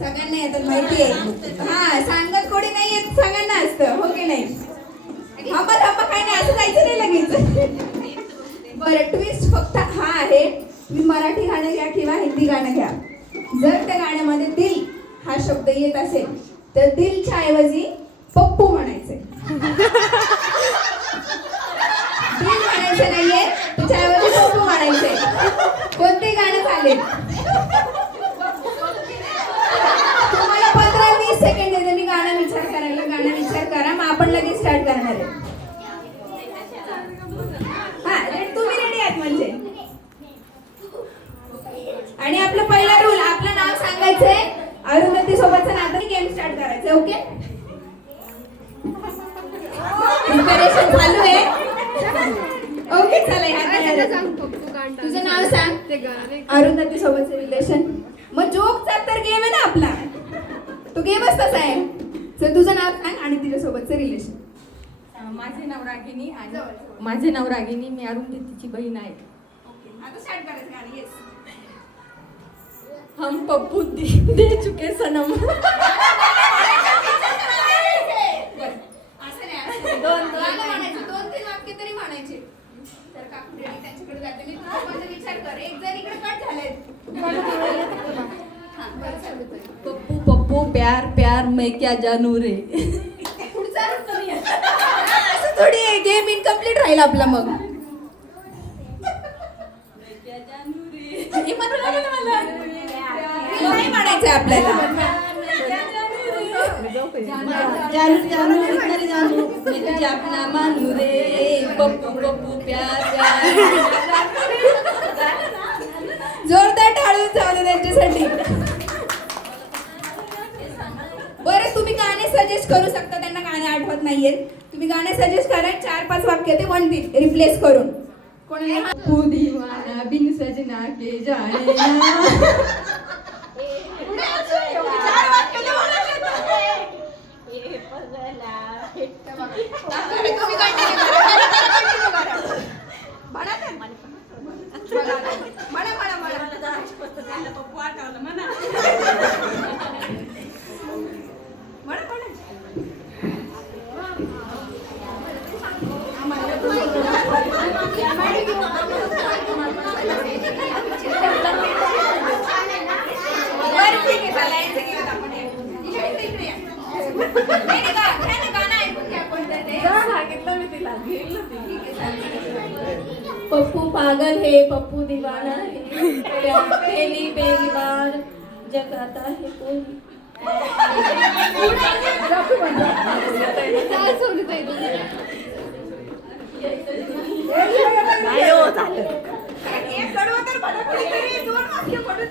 सगळ्यांना येतात माहिती आहे. हा सांगत कोणी नाही येत, सगळ्यांना असतं, हो की नाही? थांबा थांबा, काही नाही, असं जायचं नाही लगेच. बरं, ट्विस्ट फक्त हा आहे, तुम्ही मराठी गाणं घ्या किंवा हिंदी गाणं घ्या, जर त्या गाण्यामध्ये दिल हा शब्द येत असेल तर दिलच्या ऐवजी पप्पू म्हणायचे. दिल म्हणायचं नाहीये, त्याच्याऐवजी पप्पू म्हणायचे. कोणते गाणं चालेल? तुम्हाला 15-20 सेकंड देते मी गाणं विचार करायला. गाणं विचार करा, मग आपण लगेच स्टार्ट करणार आहे. हा, तुम्ही रेडी आहात म्हणजे? आणि आपलं पहिला रूल, आपलं नाव सांगायचंय, अरुंधती सोबतचं नातं, गेम स्टार्ट करायचं. ओके, प्रिपरेशन चालू आहे. ओके, चला, तुझं नाव सांग, अरुंधती सोबतचं रिलेशन. मग जोकचा तर गेम आहे ना आपला, तो गेमच तसा आहे. तर तुझं नाव सांग आणि तिच्यासोबतचं रिलेशन. माझे नाव रागिनी आणि मी अरुंधतीची बहीण आहे. आता स्टार्ट करायचं गाणं. येस. हम पप्पू दे चुके सनम. दोन-तीन वाक्य तरी म्हणायचे. तर काकू रेडी, त्यांच्याकडे जाते मी. तुझा विचार कर, एक जण इकडे कट झालाय. पप्पू पप्पू प्यार प्यार मैं क्या जानू रे. पुढचा असं थोडी आहे, गेम इनकम्प्लीट राहील आपला. मग हे म्हणू लागलं ना मला. नाही म्हणायचं आपल्याला. जानू जानू इतनी जानू मैं तुझे अपना मानू रे. पप्पू पप्पू प्यार प्यार. जोरदार टाळून चालू त्यांच्यासाठी. बरं, तुम्ही गाणे सजेस्ट करू शकता, त्यांना गाणे आठवत नाहीयेत. तुम्ही गाणे सजेस्ट करा, 4-5 वाक्य ते म्हणतील रिप्लेस करून. कोणाला? पप्पू दीवाना बिन सजना के जाने ना. पप्पू पागल है, पप्पू दीवाना है, पहली पहली बार जगाता है कोई. एक कडवं तर भलं कोणीतरी 2 वाक्य म्हणून